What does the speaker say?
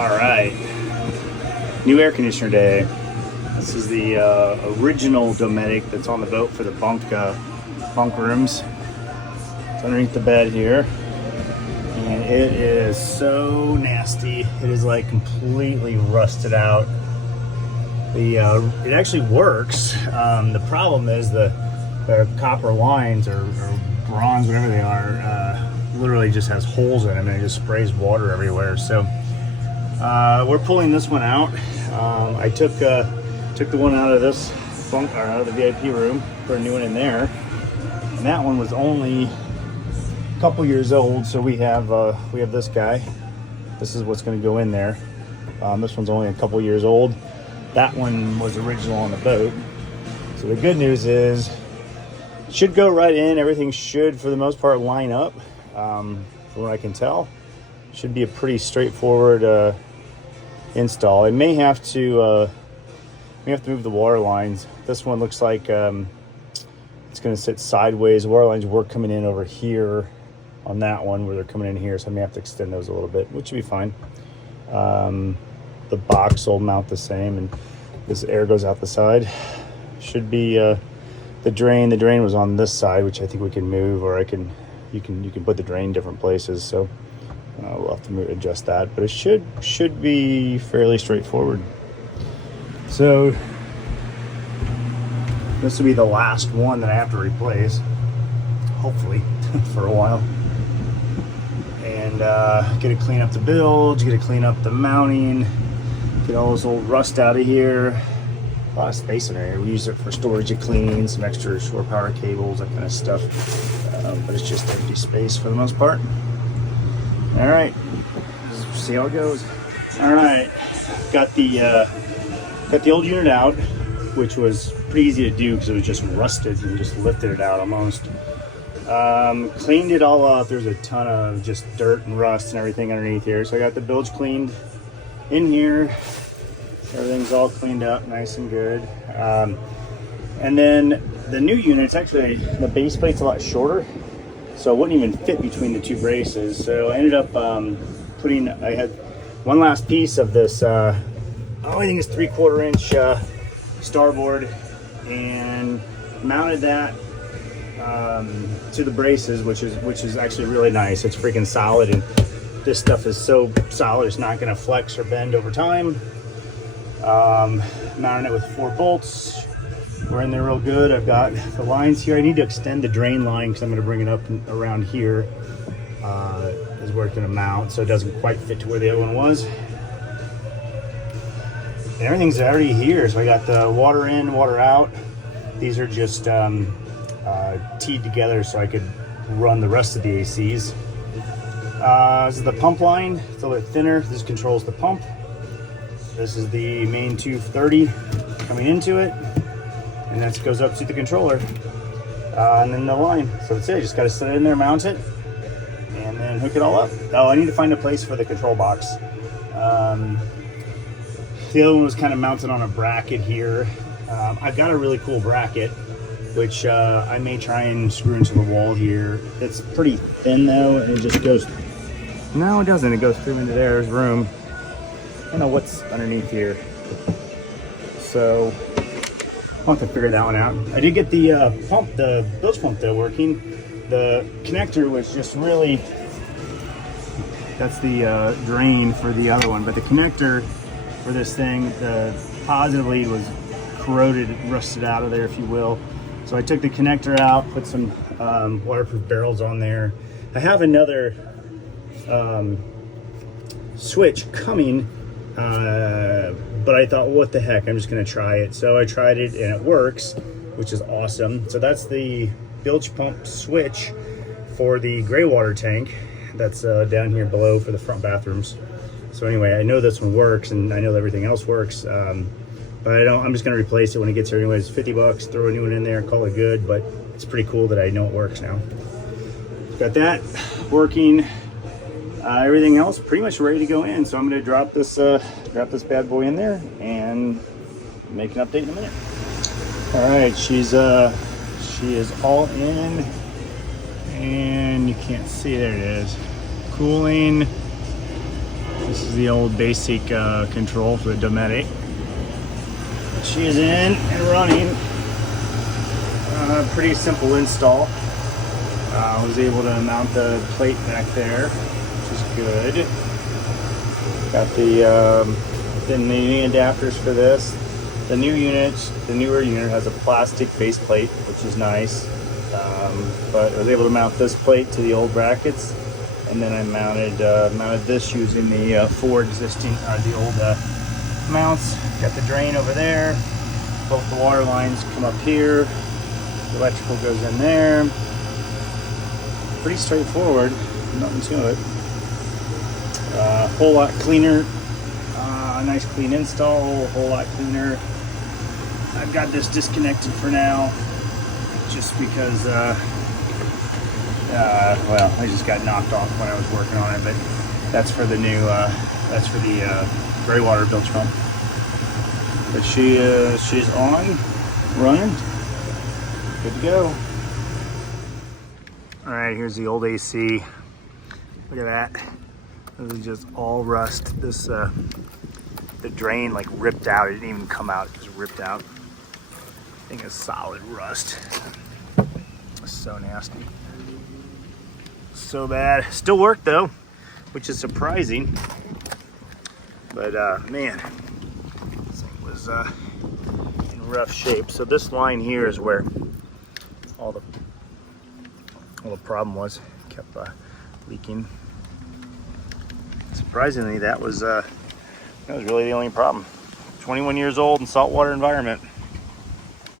All right, new air conditioner day. This is the original Dometic that's on the boat for the bunk rooms. It's underneath the bed here, and it is so nasty. It is like completely rusted out. It actually works. The problem is the copper lines or bronze, whatever they are, literally just has holes in them and it just sprays water everywhere. So we're pulling this one out. I took the one out of this bunk, or out of the VIP room, put a new one in there, and that one was only a couple years old. So we have this guy. This is what's going to go in there. This one's only a couple years old. That one was original on the boat. So the good news is it should go right in. Everything should, for the most part, line up. From what I can tell, should be a pretty straightforward install. It may have to move the water lines. This one looks like it's going to sit sideways. The water lines were coming in over here on that one, where they're coming in here, so I may have to extend those a little bit, which should be fine. The box will mount the same, and this air goes out the side. Should be the drain was on this side, which I think we can move, or you can put the drain different places, so we'll have to adjust that, but it should be fairly straightforward. So this will be the last one that I have to replace, hopefully, for a while. And get to clean up the bilge, get to clean up the mounting, get all this old rust out of here. A lot of space in here. We use it for storage of cleaning, some extra shore power cables, that kind of stuff. But it's just empty space for the most part. All right, let's see how it goes. All right, got the old unit out, which was pretty easy to do because it was just rusted and just lifted it out almost. Cleaned it all up. There's a ton of just dirt and rust and everything underneath here. So I got the bilge cleaned in here. Everything's all cleaned up, nice and good. And then the new unit, it's actually, the base plate's a lot shorter, so it wouldn't even fit between the two braces. So I ended up I had one last piece of this, I think it's 3/4 inch starboard, and mounted that to the braces, which is actually really nice. It's freaking solid, and this stuff is so solid it's not going to flex or bend over time. Mounting it with 4 bolts. We're in there real good. I've got the lines here. I need to extend the drain line because I'm going to bring it up around here, is where it's going to mount, so it doesn't quite fit to where the other one was. And everything's already here, so I got the water in, water out. These are just teed together so I could run the rest of the ACs. This is the pump line. It's a little bit thinner. This controls the pump. This is the main 230 coming into it, and that goes up to the controller, and then the line. So that's it. You just got to set it in there, mount it, and then hook it all up. Oh, I need to find a place for the control box. The other one was kind of mounted on a bracket here. I've got a really cool bracket, which I may try and screw into the wall here. It's pretty thin though, and it just goes. No, it doesn't. It goes through into there. There's room. I don't know what's underneath here, so I'll have to figure that one out. I did get the bilge pump though working. The connector was just really, that's the drain for the other one, but the connector for this thing, the positive lead was corroded, rusted out of there, if you will. So I took the connector out, put some waterproof barrels on there. I have another switch coming, but I thought, what the heck, I'm just gonna try it. So I tried it and it works, which is awesome. So that's the bilge pump switch for the gray water tank that's down here below for the front bathrooms. So anyway, I know this one works, and I know everything else works, but I'm just gonna replace it when it gets here anyways. 50 bucks, throw a new one in there, call it good, but it's pretty cool that I know it works now. Got that working. Everything else pretty much ready to go in, so I'm going to drop this bad boy in there and make an update in a minute. All right, she is all in, and you can't see, there it is, cooling. This is the old basic control for the Dometic. She is in and running. Pretty simple install. I was able to mount the plate back there, which is good. Got the new adapters for this. The newer unit has a plastic base plate, which is nice. But I was able to mount this plate to the old brackets, and then I mounted this using the four existing, the old mounts. Got the drain over there. Both the water lines come up here. The electrical goes in there. Pretty straightforward, nothing to it. A whole lot cleaner. A nice clean install, a whole lot cleaner. I've got this disconnected for now, just because, well, I just got knocked off when I was working on it, but that's for the new, that's for the gray water bilge pump. But she's on, running, good to go. All right, here's the old AC. Look at that. This is just all rust. This, the drain like ripped out. It didn't even come out, it just ripped out. I think it's solid rust. It's so nasty. So bad. Still worked though, which is surprising. But man, this thing was in rough shape. So this line here is where all the problem was. Kept leaking. Surprisingly, that was really the only problem. 21 years old in saltwater environment.